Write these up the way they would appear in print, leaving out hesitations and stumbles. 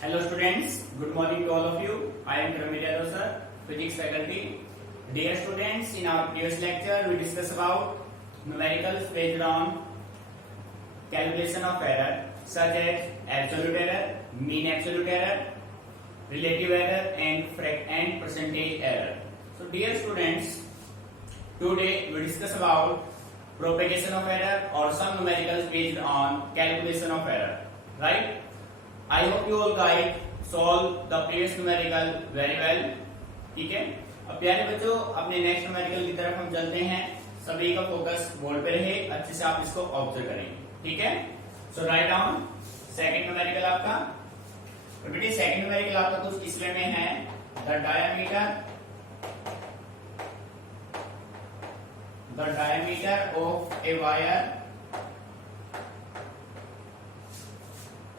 Hello students, good morning to all of you. I am Pramit Yadav sir, physics faculty. Dear students, in our previous lecture we discussed about numericals based on calculation of error such as absolute error, mean absolute error, relative error and percentage error. So dear students, today we discuss about propagation of error or some numericals based on calculation of error, right? I hope you all guys solve the previous numerical very well. ठीक है, अब प्यारे बच्चों अपने next numerical की तरफ हम चलते हैं. सभी का फोकस बोर्ड पे रहे, अच्छे से आप इसको ऑब्जर्व करेंगे. ठीक है, सो राइट डाउन सेकंड न्यूमेरिकल आपका. तो बेटे सेकंड न्यूमेरिकल आपका कुछ इसमें में है the diameter of a wire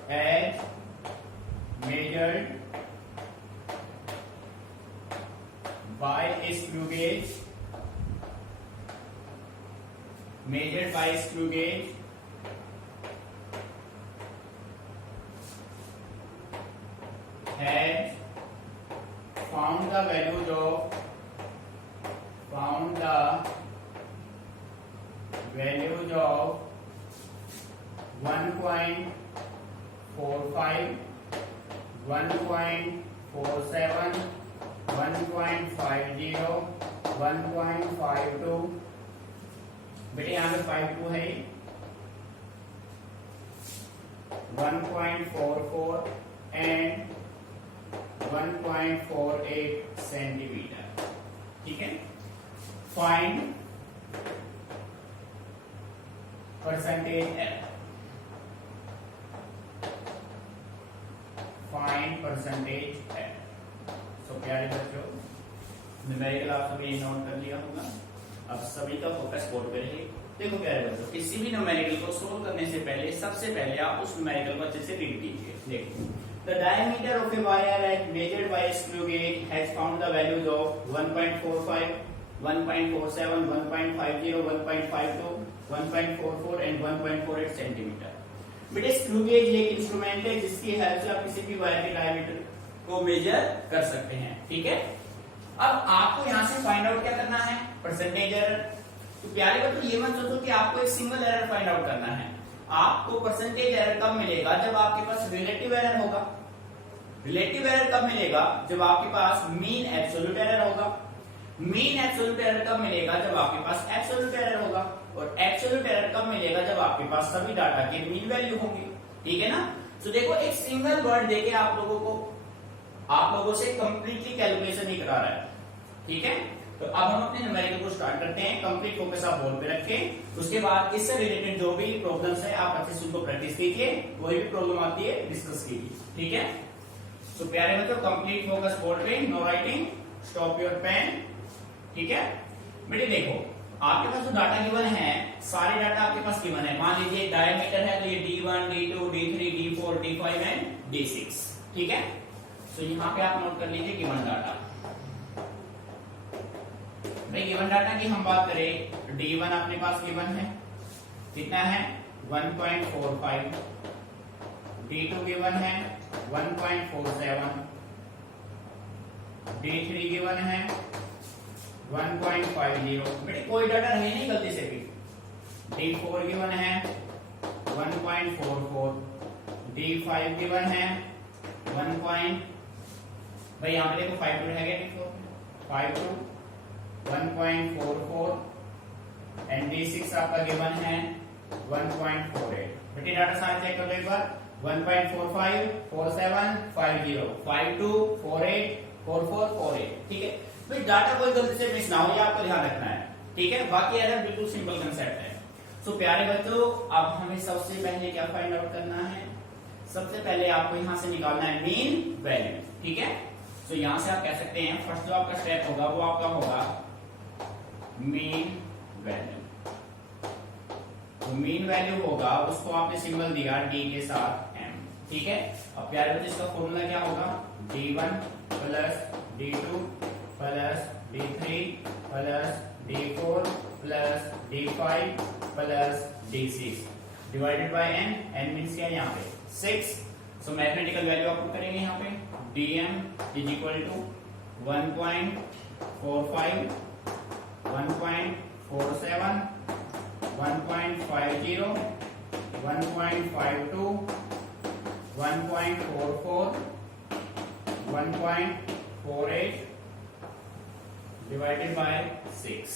as measured by a screw gauge has found the values of 1.45, 1.47, 1.50, 1.52. बेटे यहाँ पे 52 है, 1.44 एंड 1.48 सेंटीमीटर. ठीक है, find percentage error. Find percentage error. So प्यारे बच्चों न्यूमेरिकल आप सभी नोट कर लिया होगा. अब सभी का फोकस बोर्ड पे रहे. देखो प्यारे बच्चों किसी भी न्यूमेरिकल को सोल्व करने से पहले सबसे पहले आप उस न्यूमेरिकल को अच्छे से रीड कीजिए. देखो the diameter of a wire as measured by screw gauge has found the values of 1.45, 1.47, 1.50, 1.52, 1.44 and 1.48 centimetre. बेटे स्क्रू गेज एक इंस्ट्रूमेंट है जिसकी हेल्प से आप किसी भी वायर के डायमीटर को मेजर कर सकते हैं. ठीक है, अब आपको यहां से फाइंड आउट क्या करना है, परसेंटेज एरर. तो प्यारे बच्चों ये मत सोचो कि आपको एक सिंगल एरर फाइंड आउट करना है. आपको परसेंटेज एरर कब मिलेगा, जब आपके पास रिलेटिव एरर होगा. रिलेटिव एरर कब मिलेगा, जब आपके पास मीन एब्सोल्यूट एरर होगा. मीन एब्सोल्यूट एरर कब मिलेगा, जब आपके पास एब्सोल्यूट एरर होगा. और एब्सोल्यूट एरर कब मिलेगा, जब आपके पास सभी डाटा की मीन वैल्यू होंगी. ठीक है ना. तो देखो एक सिंगल वर्ड देके आप लोगों से कंप्लीटली कैलकुलेशन नहीं करा रहा है. ठीक है, तो अब हम अपने न्यूमेरिकल को स्टार्ट करते हैं. कंप्लीट फोकस आप बोर्ड पे रखें. उसके बाद इससे रिलेटेड जो भी प्रॉब्लम्स है आप अच्छे से उनको प्रैक्टिस कीजिए. कोई भी प्रॉब्लम आती है डिस्कस कीजिए. ठीक है, तो प्यारे बच्चों कंप्लीट फोकस बोर्ड पे, no writing, stop your pen. ठीक है बेटे देखो आपके पास जो डाटा गिवन है सारे डाटा आपके पास गिवन है. मान लीजिए डायमीटर है तो ये D1, D2, D3, D4, D5 and D6. ठीक है, तो यहाँ पे आप नोट कर लीजिए गिवन डाटा. भाई गिवन डाटा की हम बात करें, D1 अपने पास गिवन है, कितना है 1.45. D2 गिवन है 1.47. D3 गिवन है 1.50. बेटे कोई डाटा है नहीं गलती से भी. D4 गिवन है 1.44. D5 गिवन है 1. भाई यहाँ पे देखो 52 है क्या, D4 52, 1.44 एंड D6 आपका गिवन है 1.48. बेटे डाटा सारे चेक कर लो एक बार. 1.45, 47, 50, 52, 48, 44, 48. ठीक है, भाई डाटा कोई गलती से मिस ना हो, ये आपको ध्यान रखना है. ठीक है, बाकी एरर बिल्कुल सिंपल कंसेप्ट है. सो प्यारे बच्चों अब हमें सबसे पहले क्या फाइंड आउट करना है, सबसे पहले आपको यहां से निकालना है मीन वैल्यू. ठीक है, तो यहां से आप कह सकते हैं फर्स्ट जो आपका स्टेप होगा वो आपका होगा मीन वैल्यू. तो मीन वैल्यू होगा उसको आपने सिंबल दिया D के साथ M. ठीक है, अब प्यारे बच्चों इसका फॉर्मूला क्या होगा, D1 plus D2 plus D3 plus D4 plus D5 plus D6 divided by n. n means क्या यहाँ पे 6. सो मैथमेटिकल वैल्यू आप पुट करेंगे यहाँ पे dm is equal to 1.45 1.47 1.50 1.52 1.44 1.48 divided by 6।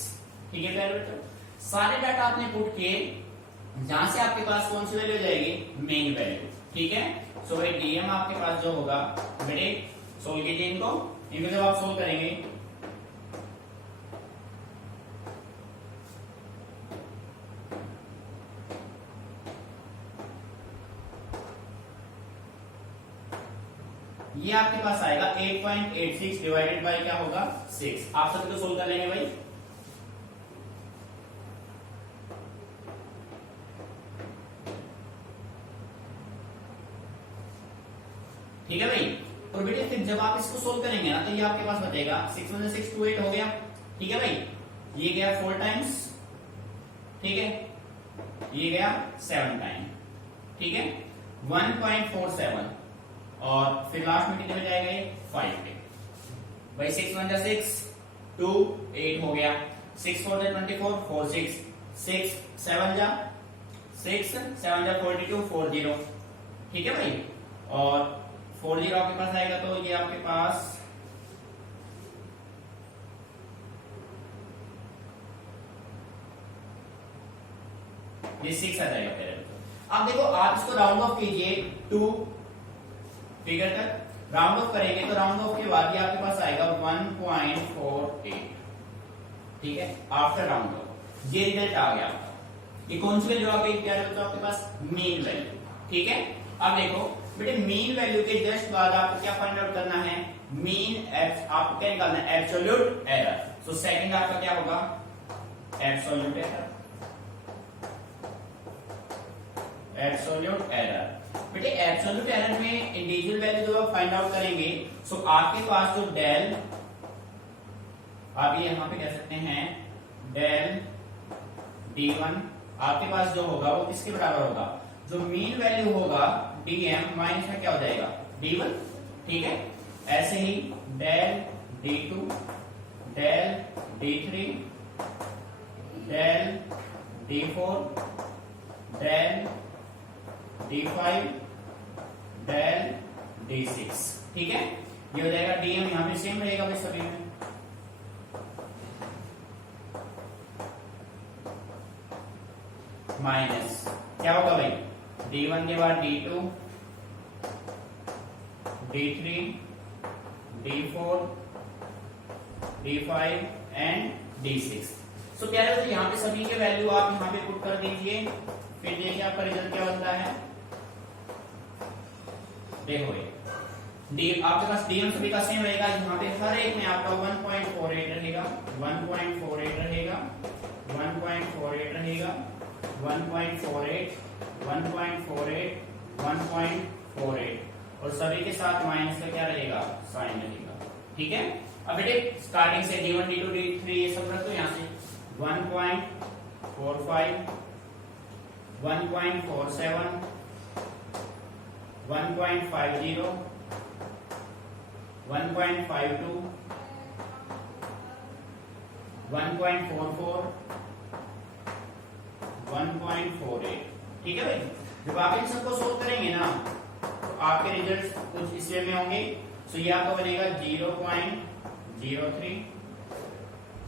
ठीक है प्यारे बच्चों, सारे डाटा आपने पुट किए, जहां से आपके पास कौन सी वैल्यू जाएगी, मेन वैल्यू। ठीक है, सो भाई डीएम आपके पास जो होगा, बेटे सोल्व कीजिए इनको जब आप सोल्व करेंगे ये आपके पास आएगा 8.86 डिवाइडेड बाय क्या होगा 6। आप सभी तो सोल्व कर लेंगे भाई। ठीक है भाई, और बेटे फिर जब आप इसको सोल्व करेंगे ना, तो ये आपके पास बचेगा 6 में 6 2 8 हो गया। ठीक है भाई, ये गया 4 टाइम्स, ठीक है, ये गया 7 टाइम, ठीक है 1.47, और फिर लास्ट में कितने में जाएगा ये 5 पे भाई। 6 1 जा 6 2 8 हो गया, 6 4 जा 24 4 6 6 7 जा 6 7 जा 42 40। ठीक है भाई, और 40 आपके पास आएगा तो ये आपके पास ये 6 आ जाएगा मेरे। अब देखो आप इसको राउंड ऑफ कीजिए 2 फिगर तक, राउंड ऑफ करेंगे तो राउंड ऑफ के बाद ये आपके पास आएगा 1.48। ठीक है, आफ्टर राउंड ऑफ ये रिजल्ट आ गया आपका। ये कौन सी वैल्यू आ गई प्यारे बच्चों आपके पास, मीन वैल्यू। ठीक है, अब देखो बेटे मीन वैल्यू के जस्ट बाद आपको क्या फाइंड आउट करना है, मीन आपको क्या निकालना है, एब्सोल्यूट एरर। सो सेकंड आपका क्या होगा, एब्सोल्यूट एरर। एब्सोल्यूट एरर बेटे, एब्सोल्यूट एरर में इंडिविजुअल वैल्यू जब आप फाइंड आउट करेंगे, सो आपके पास जो डेल, आप ये यहां पे कह सकते हैं डेल d1 आपके पास जो होगा वो किसके बराबर होगा, जो मीन वैल्यू होगा dm माइनस में क्या हो जाएगा d1। ठीक है, ऐसे ही del d2 del d3 del d4 del d5 del d6। ठीक है, ये हो जाएगा dm, यहां पे सेम रहेगा भाई सभी में। माइनस क्या होगा भाई, d1 के बाद d2 d3 d4 d5 and d6। सो प्यारे दोस्तों यहाँ पे सभी के वैल्यू आप यहाँ पे पुट कर दीजिए, फिर देखिए आपका रिजल्ट क्या बनता है। देखो ये आपके पास डीएम सभी का सेम रहेगा, यहाँ पे हर एक में आपका 1.48 रहेगा 1.48 रहेगा 1.48 रहेगा 1.48 1.48 1.48, और सभी के साथ माइनस का क्या रहेगा, साइन रहेगा। ठीक है, अब बेटे स्टार्टिंग से d1 d2 d3 ये सब रख दो यहाँ से 1.45 1.47 1.50 1.52 1.44 1.48। ठीक है भाई, जब आप इन सबको सोल्व करेंगे ना, तो आपके रिजल्ट कुछ इस वे में होंगे। सो ये आपका बनेगा 0.03,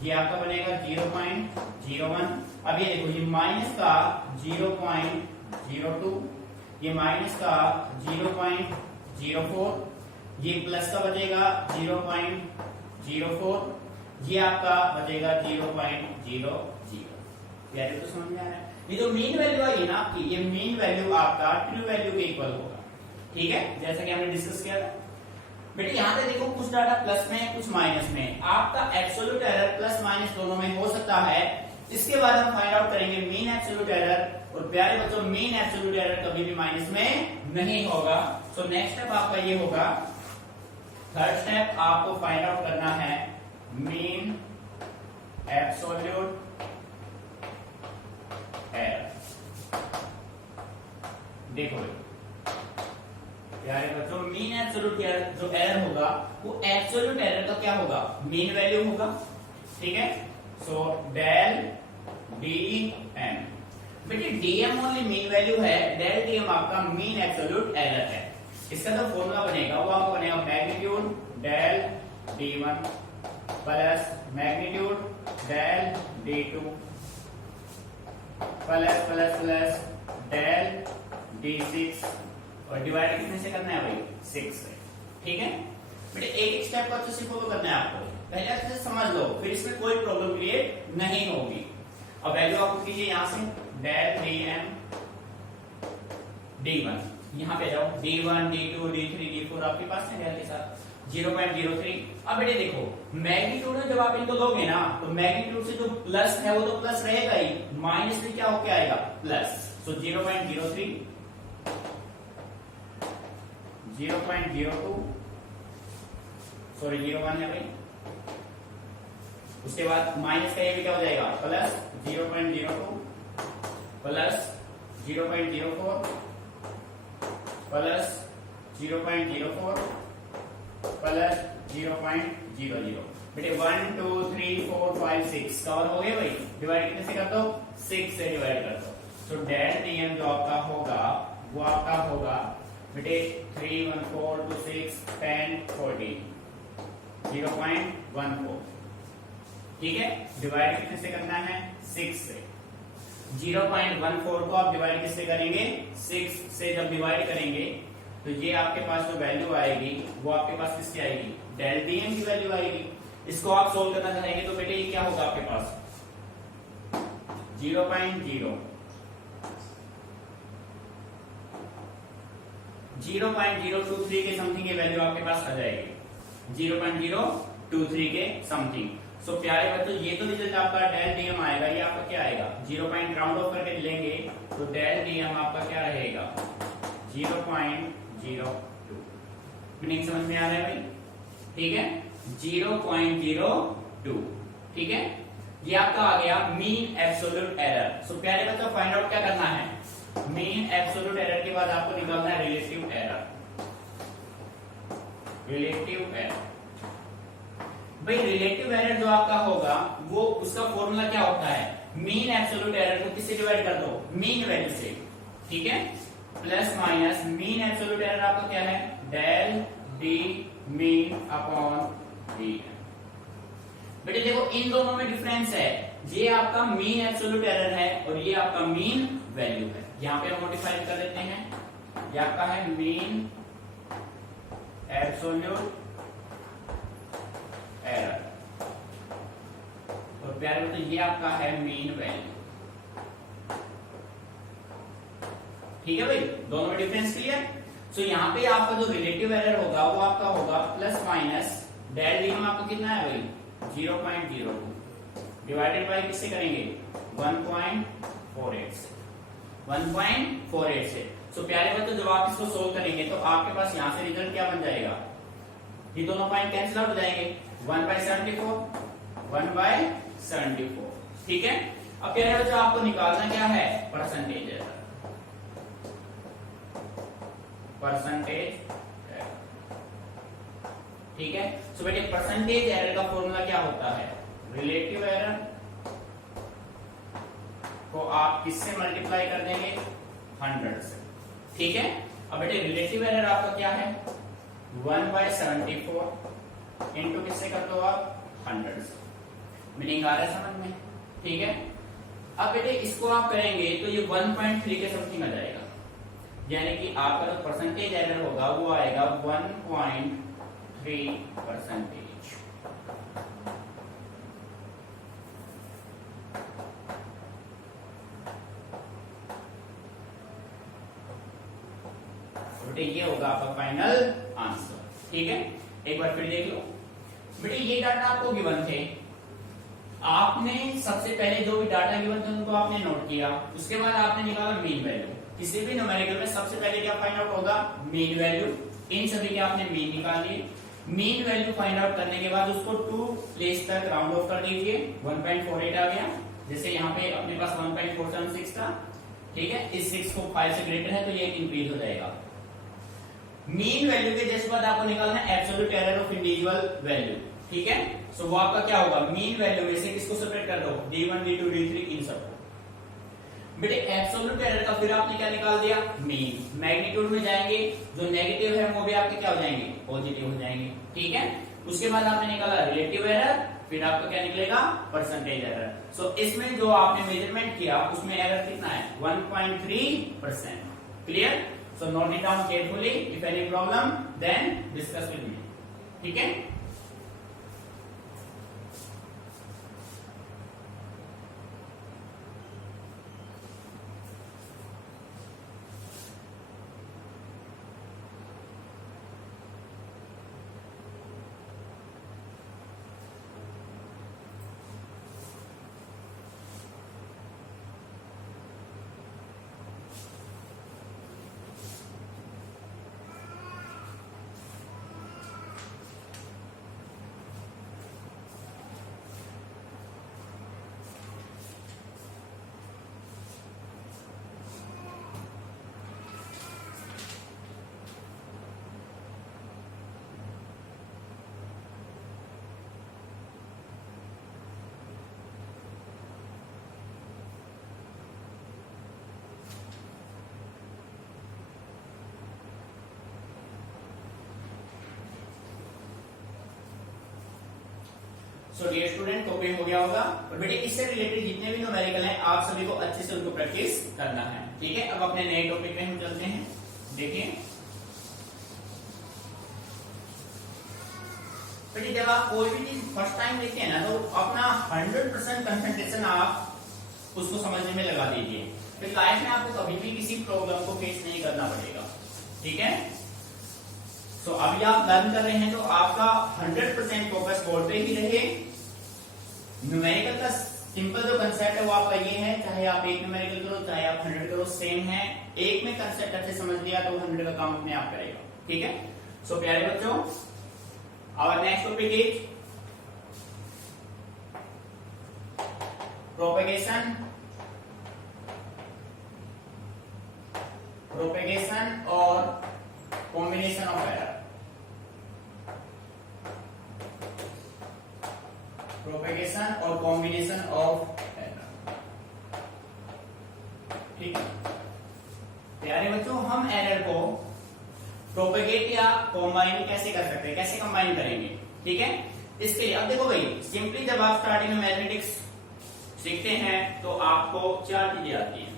ये आपका बनेगा 0.01। अब ये देखो, ये माइनस का 0.02, ये माइनस का 0.04, ये प्लस का बचेगा 0.04, ये आपका बचेगा 0.00। यार तो समझ में आ रहा है, ये जो मीन वैल्यू आई ना आपकी, ये मीन वैल्यू आपका ट्रू वैल्यू के इक्वल होगा। ठीक है, जैसा कि हमने डिस्कस किया था। बेटे यहाँ पे देखो कुछ डाटा प्लस में कुछ माइनस में, आपका एब्सोल्यूट एरर प्लस माइनस दोनों में हो सकता है। इसके बाद हम फाइंड आउट करेंगे मीन एब्सोल्यूट एरर, और प्यारे बच्चों मीन एब्सोल्यूट एरर कभी भी माइनस में नहीं होगा। सो नेक्स्ट स्टेप आपका ये होगा, थर्ड स्टेप आपको फाइंड आउट करना है मीन एब्सोल्यूट एरर। देखो प्यारे बच्चों मीन एब्सोल्यूट एरर जो एरर होगा वो एब्सोल्यूट एरर का क्या होगा, मीन वैल्यू होगा। ठीक है, सो डेल डीएम, बेटे डीएम ओनली मीन वैल्यू है, डेल डीएम आपका मीन एब्सोल्यूट एरर है। इसका जो फॉर्मूला बनेगा वो आपको बनेगा magnitude del D1 plus magnitude del D2 plus plus plus del D6 और डिवाइड कितने से करना है भाई, 6 से। ठीक है बेटे, एक एक स्टेप को अच्छे से फॉलो करना है आपको, पहले अच्छे से समझ लो, फिर इसमें कोई प्रॉब्लम क्रिएट नहीं होगी। अब वैल्यू आपको कीजिए यहां से डेल डीएम D1, यहाँ पे जाओ D1 D2 D3 D4 आपके पास है डेल के साथ 0.03। अब बेटे देखो मैग्नीट्यूड में जब आप इनको दोगे ना तो मैग्नीट्यूड से जो प्लस है वो तो प्लस रहेगा ही, माइनस भी क्या होके आएगा प्लस। सो 0.03 0.02 सॉरी 0.1 है भाई, उसके बाद माइनस का ये भी क्या हो जाएगा प्लस 0.02 प्लस 0.04 प्लस 0.04 प्लस 0.00। बेटे 1 2 3 4 5 6 कवर हो गए भाई, डिवाइड कितने से कर दो, 6 से डिवाइड कर दो। तो डेल डीएम जो आपका होगा वो आपका होगा बेटे 3 1 4 2 6 10 14 0.14। ठीक है, डिवाइड कितने से करना है, 6 से। 0.14 को आप डिवाइड किससे करेंगे, 6 से जब डिवाइड करेंगे तो ये आपके पास जो वैल्यू आएगी वो आपके पास किसकी आएगी, डेल डीएम की वैल्यू आएगी। इसको आप सोल्व करना चाहेंगे तो बेटे ये क्या होगा आपके पास 0.023 के समथिंग ये वैल्यू आपके पास आ जाएगी, 0.023 के समथिंग। सो प्यारे बच्चों ये तो रिजल्ट आपका डेल डीएम आएगा, ये आपका क्या आएगा 0 पॉइंट राउंड ऑफ करके लेंगे तो डेल डीएम आपका क्या रहेगा 0.02। मीनिंग समझ में आ रहा है भाई, ठीक है 0.02। ठीक है, ये आपका आ गया मीन एब्सोल्यूट एरर। सो प्यारे बच्चों फाइंड आउट क्या करना है, मीन एब्सोल्यूट एरर के बाद आपको निकालना है रिलेटिव एरर। रिलेटिव एरर भाई, रिलेटिव एरर जो आपका होगा वो उसका फॉर्मूला क्या होता है, मीन एब्सोल्यूट एरर को किससे डिवाइड कर दो, मीन वैल्यू से। ठीक है, plus minus mean absolute error आपका क्या है, del D mean upon D. बेटे देखो इन दोनों में डिफरेंस है, ये आपका मीन एब्सोल्यूट एरर है और ये आपका मीन वैल्यू है। यहां पे हम मॉडिफाई कर देते हैं, ये आपका है मीन एब्सोल्यूट एरर और प्यारे तो ये आपका है मीन वैल्यू। ठीक है भाई, दोनों में डिफरेंस क्लियर। सो यहाँ पे आपका जो रिलेटिव एरर होगा वो आपका होगा प्लस माइनस डेल डी में आपको कितना है भाई 0.02 डिवाइडेड बाय किससे करेंगे 1.48 से 1.48 से। सो प्यारे बच्चों जब आप इसको सोल्व करेंगे तो आपके पास यहाँ से रिजल्ट क्या बन जाएगा, ये दोनों पॉइंट कैंसिल आउट हो जाएंगे 1/74। ठीक है, अब प्यारे बच्चों आपको निकालना क्या है परसेंटेज एरर। ठीक है, सो बेटे परसेंटेज एरर का फॉर्मूला क्या होता है, रिलेटिव एरर को आप किससे मल्टीप्लाई कर देंगे 100 से। ठीक है, अब बेटे रिलेटिव एरर आपका क्या है 1/74 इंटू किससे कर दो आप 100 से। मीनिंग आ रहा है समझ में। ठीक है, अब बेटे इसको आप करेंगे तो ये 1.3 के समथिंग आ जाएगा, यानी कि आपका जो परसेंटेज एरर होगा वो आएगा 1.3%। बेटे ये होगा आपका फाइनल आंसर। ठीक है, एक बार फिर देख लो बेटे, ये डाटा आपको गिवन थे, आपने सबसे पहले जो भी डाटा गिवन थे उनको आपने नोट किया, उसके बाद आपने निकाला मीन वैल्यू। किसी भी न्यूमेरिकल में सबसे पहले क्या फाइंड आउट होगा मीन वैल्यू, इन सभी के आपने मीन निकाल लिए। मीन वैल्यू फाइंड आउट करने के बाद उसको 2 प्लेस तक राउंड ऑफ कर दीजिए, 1.48 आ गया, जैसे यहाँ पे अपने पास 1.476 था। ठीक है, इस 6 को 5 से ग्रेटर है तो ये इंक्रीज हो जाएगा। मीन वैल्यू के जस्ट बाद आपको निकालना है absolute error of individual value, ठीक है। सो वो आपका क्या होगा, मीन वैल्यू में से किसको सेपरेट कर दो, d1 d2 d3 इन सबको। बेटे एब्सोल्यूट एरर का फिर आपने क्या निकाल दिया, मीन। मैग्नीट्यूड में जाएंगे, जो नेगेटिव है वो भी आपके क्या हो जाएंगे, पॉजिटिव हो जाएंगे, ठीक है। उसके बाद आपने निकाला रिलेटिव एरर, फिर आपका क्या निकलेगा, परसेंटेज एरर। सो इसमें जो आपने मेजरमेंट किया उसमें एरर कितना है, 1.3%। Clear. So note it down carefully, if any problem then discuss with me, ठीक है। सो डियर स्टूडेंट, टॉपिक हो गया होगा। और बेटे इससे रिलेटेड जितने भी न्यूमेरिकल हैं आप सभी को अच्छे से उनको प्रैक्टिस करना है, ठीक है। अब अपने नए टॉपिक में हम चलते हैं। देखिए बेटे, जब आप कोई भी चीज फर्स्ट टाइम देखते हैं ना, तो अपना 100% कंसंट्रेशन आप उसको समझने में लगा दीजिए, फिर लाइफ में आपको कभी भी किसी प्रॉब्लम को फेस नहीं करना पड़ेगा, ठीक है। सो अभी आप लर्न कर रहे हैं तो आपका 100% फोकस बोर्ड पे ही रहे। न्यूमेरिकल का सिंपल जो कंसेप्ट है वो आपका ये है, चाहे आप एक न्यूमेरिकल करो चाहे आप 100 करो, सेम है। एक में कंसेप्ट अच्छे समझ लिया तो 100 का काम अपने आप करेगा, ठीक है। सो प्यारे बच्चों, our next topic is propagation और कॉम्बिनेशन ऑफ एरर। प्रोपेगेशन और कॉम्बिनेशन ऑफ एरर, ठीक है। प्यारे बच्चों, हम एरर को प्रोपेगेट या कॉम्बाइन कैसे कर सकते हैं, कैसे कंबाइन करेंगे, ठीक है। इसके लिए अब देखो भाई, सिंपली जब आप स्टार्टिंग में मैथमेटिक्स सीखते हैं तो आपको 4 चीजें आती हैं,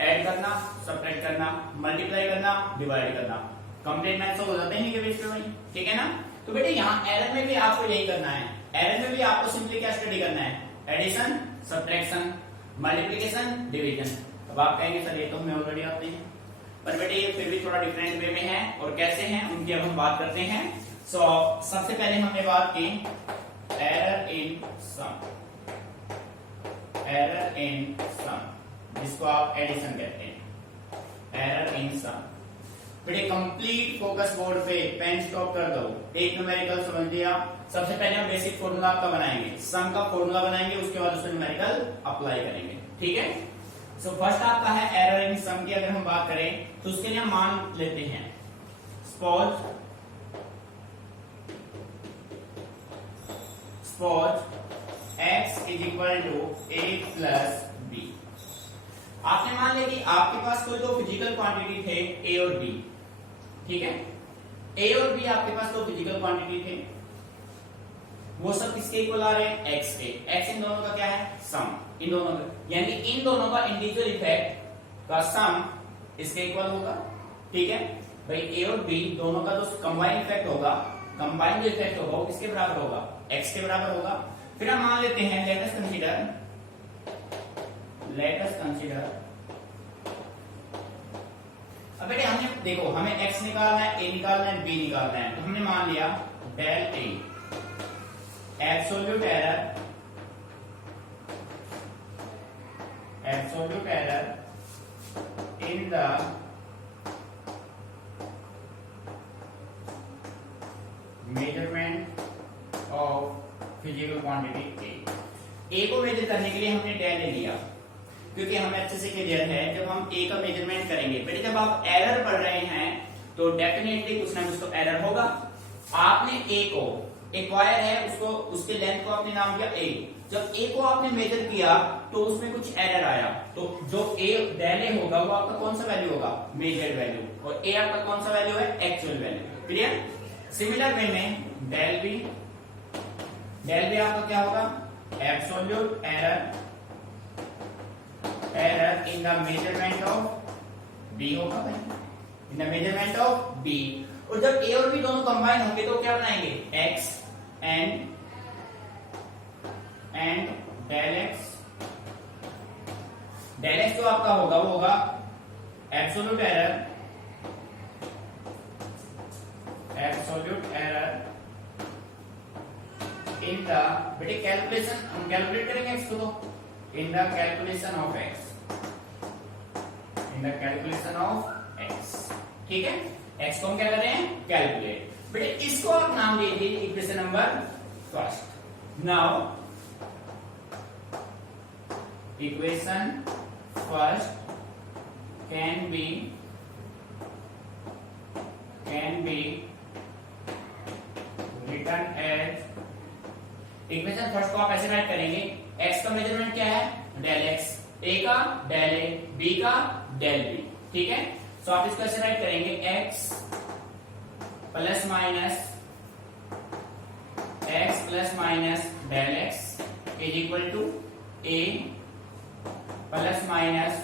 ऐड करना, सब्ट्रैक्ट करना, मल्टीप्लाई करना, डिवाइड करना। कंप्लीट मैथ्स हो जाते हैं बेस पे भाई, ठीक है ना। तो बेटे यहाँ एरर में भी आपको यही करना है। एरर में भी आपको सिंपली क्या स्टडी करना है, एडिशन, सब्ट्रैक्शन, मल्टीप्लिकेशन, डिवीजन। अब आप कहेंगे सर ये तो हमें ऑलरेडी आते हैं, पर बेटे ये फिर भी थोड़ा डिफरेंट वे में है, और कैसे हैं उनकी अब हम बात करते हैं। सो सबसे पहले हमने बात की error in some, error in सम जिसको आप एडिशन कहते हैं, एरर इन सम। बेटे कंप्लीट फोकस बोर्ड पे पेन स्टॉप कर दो। एक न्यूमेरिकल समझ लिया, सबसे पहले हम बेसिक फॉर्मूला आपका बनाएंगे, सम का फॉर्मूला बनाएंगे, उसके बाद उसमें न्यूमेरिकल अप्लाई करेंगे, ठीक है। सो फर्स्ट आपका है एरर इन सम की अगर हम बात करें तो उसके लिए हम मान लेते हैं, suppose x is equal to a plus b। आपने मान लिया कि आपके पास कोई दो फिजिकल क्वांटिटी थे a और b, ठीक है। a और b आपके पास दो फिजिकल क्वांटिटी थे, वो सब किसके इक्वल आ रहे हैं, x के। x इन दोनों का क्या है, सम, इन दोनों का, यानी इन दोनों का इंडिविजुअल इफेक्ट का सम इसके इक्वल होगा, ठीक है भाई। a और b दोनों का जो कंबाइंड इफेक्ट होगा, कंबाइंड जो इफेक्ट होगा वो किसके बराबर होगा, x के बराबर होगा। फिर हम मान लेते हैं, लेट अस कंसीडर। अब बेटे हमने देखो, हमें x निकालना है, a निकालना है, b निकालना है, तो हमने मान लिया del a absolute error in the measurement of physical quantity A को मेजर करने के लिए हमने डेल ए लिया, क्योंकि हमें अच्छे से क्लियर है जब हम ए का मेजरमेंट करेंगे। बेटे जब आप एरर पढ़ रहे हैं तो डेफिनेटली कुछ ना कुछ तो एरर होगा। आपने ए को, एक वायर है, उसको, उसके लेंथ को आपने नाम दिया ए। जब ए को आपने मेजर किया तो उसमें कुछ एरर आया, तो जो ए डेल ए होगा वो आपका कौन सा वैल्यू होगा, मेजर्ड वैल्यू, और ए आपका कौन सा वैल्यू है, actual value. Clear. Similar way में डेल बी आपका क्या होगा, absolute error in the measurement of B होगा भाई, in the measurement of B. और जब ए और बी दोनों कंबाइन होंगे तो क्या बनाएंगे, X and del X. Del X जो आपका होगा वो होगा एब्सोल्यूट एरर इन द, बेटे कैलकुलेशन हम कैलकुलेट करेंगे एक्स को, तो in the calculation of X, in the calculation of X. ठीक है, एक्स को हम क्या कर रहे हैं, कैलकुलेट। बेटे इसको आप नाम दे दीजिए equation number first. Now equation first can be written as, equation first को आप ऐसे राइट करेंगे, एक्स का मेजरमेंट क्या है, डेल एक्स, ए का डेल ए, बी का डेल बी। ठीक है, तो आप इसको ऐसे राइट करेंगे, X plus minus del X is equal to A plus minus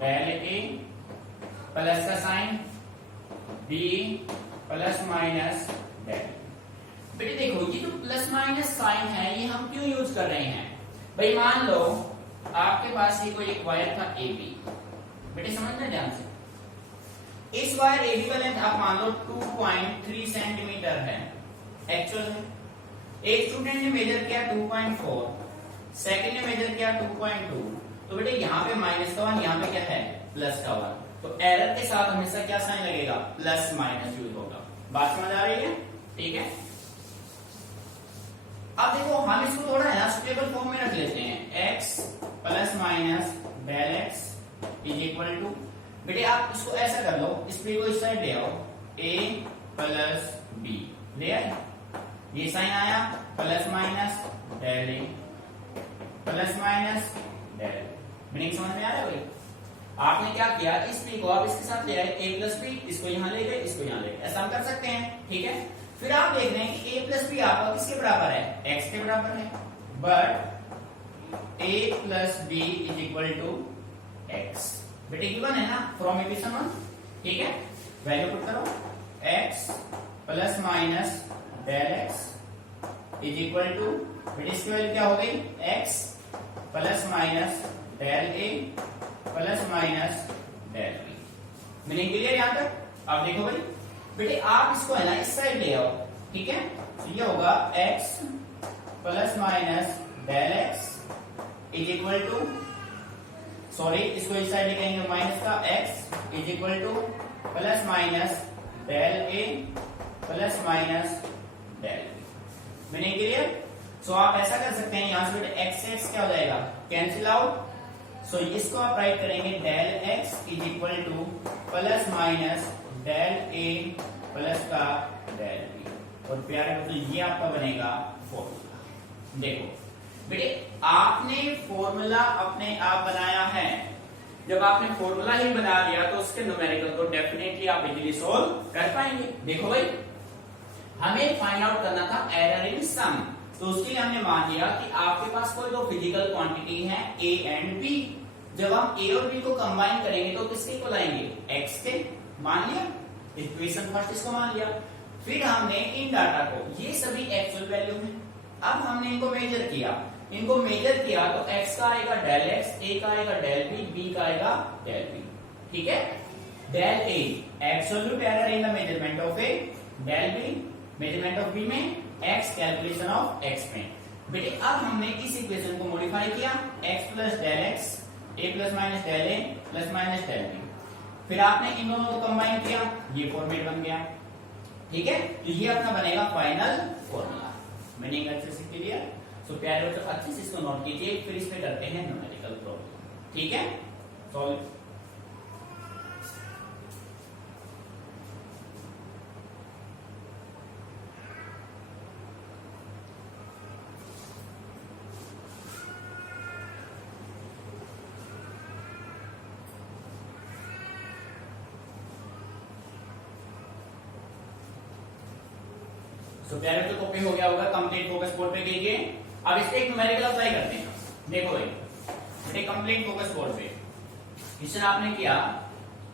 del A plus का sign B plus minus del. बेटे देखो ये जो प्लस माइनस साइन है ये हम क्यों यूज कर रहे हैं भाई, मान लो आपके पास ये कोई एक वायर था ए बी, बेटे समझना ध्यान से, इस वायर ए बी का लेंथ आप मान लो 2.3 सेंटीमीटर है, एक्चुअल है। एक स्टूडेंट ने मेजर किया 2.4, सेकंड ने मेजर किया 2.2, तो बेटे यहाँ पे माइनस का 1, यहाँ पे क्या है प्लस का 1, तो एरर के साथ हमेशा क्या साइन लगेगा, प्लस माइनस यूज होगा। बात समझ आ रही है, ठीक है। अब देखो हम इसको थोड़ा है ना स्टेबल फॉर्म में रख लेते हैं, X plus minus del X is equal to, बेटे आप इसको ऐसा कर लो, इस पे को इस साइड ले आओ, ए प्लस बी ले आए, ये साइन आया plus minus del A plus minus del. Meaning समझ में आ रहा है भाई। आपने क्या किया, इस पी को आप इसके साथ ले आए, ए प्लस बी, इसको यहां ले गए, इसको यहां ले गए, ऐसा हम कर सकते हैं। ठीक है, फिर आप देख रहे हैं कि ए प्लस बी आपका किसके बराबर है, एक्स के बराबर है, but A plus B is equal to X. बेटे गिवन है ना फ्रॉम इक्वेशन 1, ठीक है, वैल्यू पुट करो, X plus minus del X is equal to, बेटे इसकी वैल्यू क्या हो गई, X plus minus del A plus minus del B. Meaning clear यहां तक। अब देखो भाई, बेटे आप इसको है ना इस साइड ले आओ, ठीक है, तो ये होगा x plus minus del X is equal to, sorry इसको इस साइड लिखेंगे माइनस का, x is equal to plus minus del A plus minus del B. Meaning clear. So आप ऐसा कर सकते हैं, यहां से बेटे x से x क्या हो जाएगा, कैंसिल आउट। सो इसको आप राइट करेंगे del X is equal to plus minus del A plus का डेल बी, और प्यारे बच्चों ये आपका बनेगा फॉर्मूला। देखो बेटे आपने फॉर्मूला अपने आप बनाया है, जब आपने फॉर्मूला ही बना दिया तो उसके न्यूमेरिकल को डेफिनेटली आप इजीली सोल्व कर पाएंगे। देखो भाई हमें फाइंड आउट करना था एरर इन सम, तो उसके लिए हमने मान लिया कि आपके पास कोई दो फिजिकल क्वांटिटी है ए एंड बी, जब हम ए और बी को कंबाइन करेंगे तो किसके को लाएंगे, एक्स के, मान लिया इक्वेशन फर्स्ट इसको मान लिया। फिर हमने इन डाटा को, ये सभी एक्चुअल वैल्यू है, अब हमने इनको मेजर किया, तो एक्स का आएगा डेल एक्स, ए का आएगा डेल बी का आएगा डेल बी। ठीक है, del A absolute error in the measurement of A, del B measurement of B में, एक्स कैलकुलेशन ऑफ एक्स में। बेटे अब हमने इस इक्वेशन को मॉडिफाई किया, X plus del X, A plus minus del A plus minus del B, फिर आपने इन दोनों को कंबाइन किया, ये फॉर्मेट बन गया। ठीक है, तो ये अपना बनेगा फाइनल फॉर्मूला। मीनिंग अच्छे से क्लियर। सो प्यारे बच्चों अच्छे से इसको नोट कीजिए, फिर इस पे करते हैं न्यूमेरिकल प्रॉब्लम। ठीक है, सॉल्व। तो प्यारे बच्चों कॉपी हो गया होगा, कंप्लीट फोकस बोर्ड पे कीजिए। अब इस पे एक न्यूमेरिकल अप्लाई करते हैं। देखो भाई बेटे कंप्लीट फोकस बोर्ड पे क्वेश्चन आपने किया,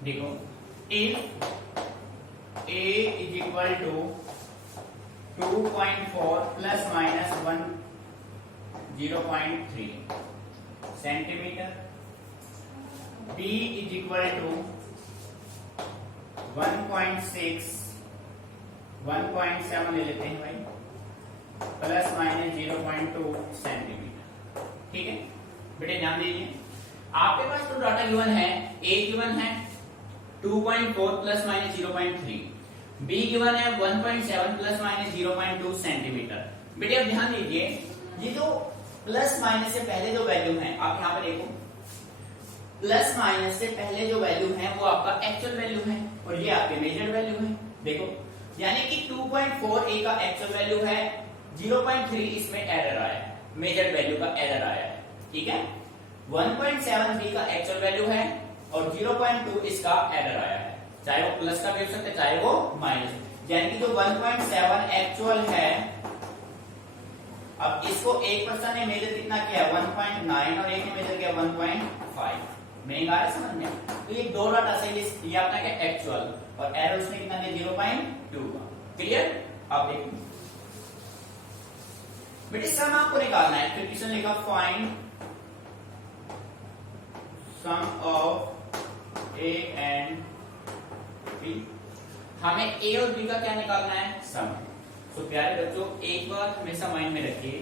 देखो if a is equal to 2.4 plus minus 0.3 centimetre, b is equal to 1.6 1.7 ले लेते हैं भाई, प्लस माइनस 0.2 सेंटीमीटर। ठीक है बेटे ध्यान दीजिए, आपके पास तो डाटा गिवन है, a गिवन है 2.4 प्लस माइनस 0.3, b गिवन है 1.7 प्लस माइनस 0.2 सेंटीमीटर। बेटे अब ध्यान दीजिए, ये जो प्लस माइनस से पहले जो वैल्यू है, आप यहाँ पर देखो प्लस माइनस से पहले जो वैल्यू है वो आपका एक्चुअल वैल्यू है और ये आपके मेजर्ड वैल्यू है। देखो यानी कि 2.4 a का एक्चुअल वैल्यू है, 0.3 इसमें एरर आया है, मेजर्ड वैल्यू का एरर आया है। ठीक है 1.7 b का एक्चुअल वैल्यू है और 0.2 इसका एरर आया है, चाहे वो प्लस का भी हो सकता है चाहे वो माइनस। यानी कि जो 1.7 एक्चुअल है, अब इसको एक पर्सन ने मेजर कितना किया 1.9 और एक ने मेजर किया 1.5। महंगा है समझ में? तो ये दो डाटा से ये आपका क्या एक्चुअल और एरर उसने कितना दिया 0.2 का। क्लियर? अब देखो बेटे सम आपको निकालना है, फिर क्वेश्चन लिखा find sum of A and B. हमें ए और बी का क्या निकालना है? सम। तो प्यारे बच्चों एक बात हमेशा माइंड में रखिए,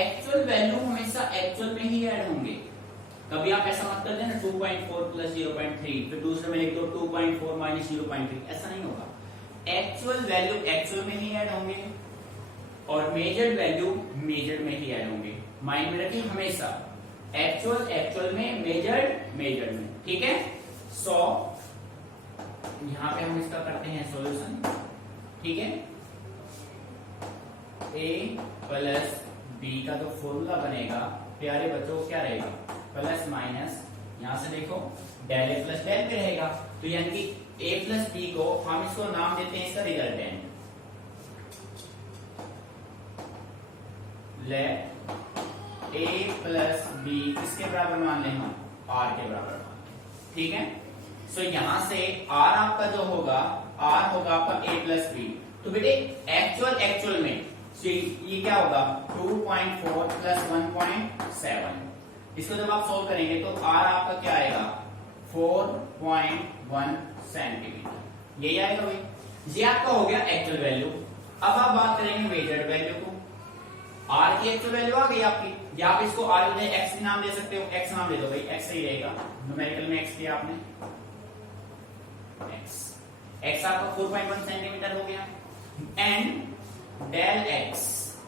एक्चुअल वैल्यू हमेशा एक्चुअल में ही ऐड होंगे। कभी आप ऐसा मत कर देना 2.4 प्लस 0.3 फिर दूसरे में लिख दो 2.4 माइनस 0.3, ऐसा नहीं होगा। एक्चुअल वैल्यू एक्चुअल में ही ऐड होंगे और मेजर्ड वैल्यू मेजर्ड में ही ऐड होंगे। माइंड में रखिए हमेशा, एक्चुअल एक्चुअल में, मेजर्ड मेजर्ड में। ठीक है, सो यहां पे हम इसका करते हैं सॉल्यूशन। ठीक है, a प्लस b का जो फॉर्मूला बनेगा प्यारे बच्चों क्या रहेगा? प्लस माइनस, यहां से देखो del A plus del B रहेगा। तो यानी कि a प्लस बी को हम इसको नाम देते हैं इसका resultant. Let a plus B किसके बराबर मान लें हम? r के बराबर मान लें। ठीक है, सो यहां से r आपका जो होगा, r होगा आपका a प्लस बी। तो बेटे एक्चुअल एक्चुअल में ये क्या होगा 2.4 प्लस 1.7। इसको जब आप सोल्व करेंगे तो r आपका क्या आएगा 4.1 सेंटीमीटर, यही आएगा भाई। ये आपका हो गया एक्चुअल वैल्यू। अब आप बात करेंगे मेजर्ड वैल्यू को। r की एक्चुअल वैल्यू आ गई आपकी, या आप इसको r x नाम दे सकते हो, x नाम दे दो भाई, x सही रहेगा। न्यूमेरिकल में x दिया आपने, x आपका 4.1 सेंटीमीटर हो गया। एंड डेल x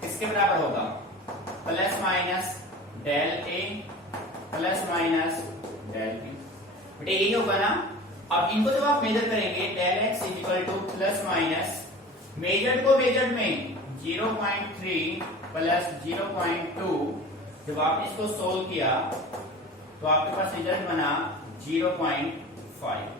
किसके बराबर होगा? Plus minus del a plus minus del b। बेटे यही होगा ना। अब इनको जब आप मेजर करेंगे del x is equal to plus minus measured को मेजर्ड में 0.3 प्लस 0.2, जब आपने इसको सोल्व किया तो आपके पास रिजल्ट बना 0.5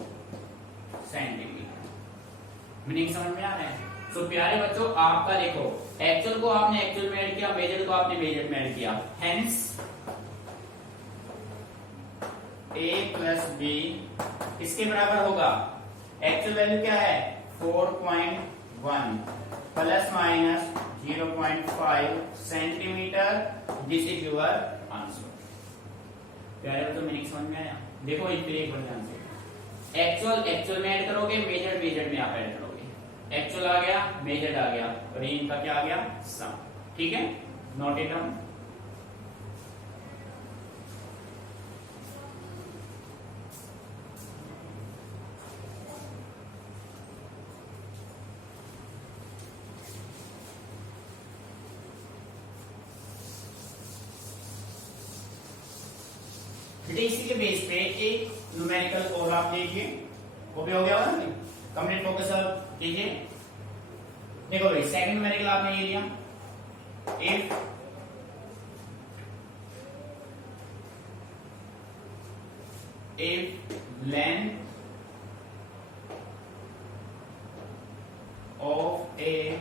सेंटीमीटर। मीनिंग समझ में आ रहा है? तो प्यारे बच्चों आपका देखो एक्चुअल को आपने एक्चुअल में ऐड किया, मेजर को आपने मेजर में ऐड किया, हेंस a प्लस बी इसके बराबर होगा, एक्चुअल वैल्यू क्या है 4.1 plus minus 0.5 centimetre. This is your answer. प्यारे बच्चों मीनिंग समझ में आया? देखो इन पे एक बार ध्यान से, एक्चुअल एक्चुअल में ऐड करोगे, मेजर मेजर में आप ऐड करोगे। एक्चुअल आ गया, मेजर्ड आ गया और इनका क्या आ गया सम। ठीक है, नोट इट डाउन। इसी के बेस पे एक न्यूमेरिकल और आप लीजिए, वो भी हो गया होगा ना, कंप्लीट फोकस लीजिए। देखो भाई सेकंड न्यूमेरिकल आपने ये लिया, if length of a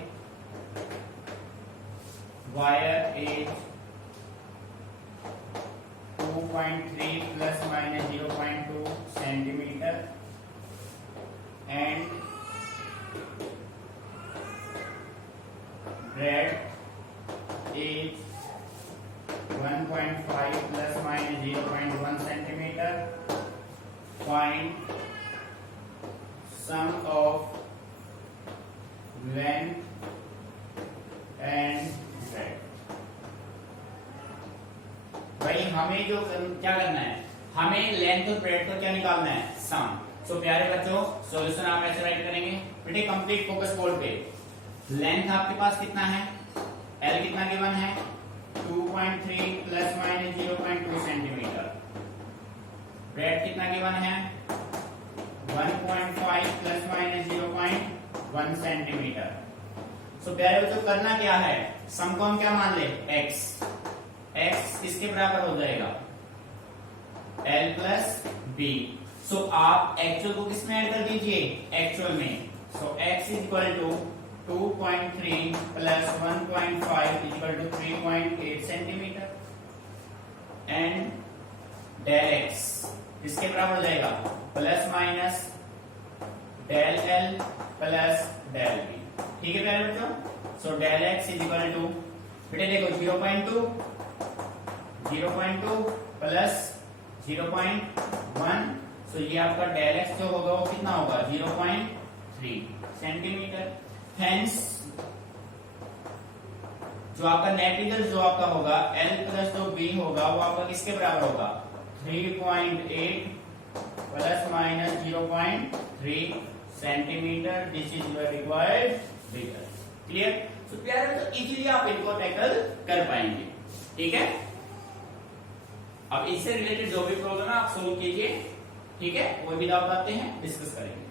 wire is 2.3 plus minus 0.2 centimeter and breadth is 1.5 plus minus 0.1 centimeter. Find sum of length and breadth. भाई हमें जो क्या करना है, हमें लेंथ और ब्रेड को क्या निकालना है, सम। सो प्यारे बच्चों सॉल्यूशन आप ऐसे राइट करेंगे बेटे कंप्लीट फोकस बोर्ड पे। लेंथ आपके पास कितना है, एल कितना गिवन है 2.3 प्लस माइनस 0.2 सेंटीमीटर। ब्रेड कितना गिवन है 1.5 प्लस माइनस 0.1 सेंटीमीटर। सो प्यारे बच्चों करना क्या है, सम को हम क्या मान ले x, x किसके बराबर हो जाएगा L प्लस बी। सो आप एक्चुअल को किसमें ऐड कर दीजिए, एक्चुअल में। So x is equal to 2.3 plus 1.5 is equal to 3.8 centimetre and del x किसके बराबर हो जाएगा plus minus del L plus del B. ठीक है प्यारे बच्चों। So del x is equal to बेटे देखो 0.2 प्लस 0.1। सो ये आपका डेल एक्स जो होगा वो कितना होगा 0.3 सेंटीमीटर। हेंस जो आपका नेट रिजल्ट जो आपका होगा L प्लस जो B होगा वो आपका किसके बराबर होगा 3.8 plus minus 0.3 centimetre. This is your required result. Clear. तो प्यारे तो इजीली आप इनको टैकल कर पाएंगे। ठीक है, अब इससे रिलेटेड जो भी प्रॉब्लम है आप सोल्व कीजिए। ठीक है, वो भी दाव आते हैं डिस्कस करेंगे।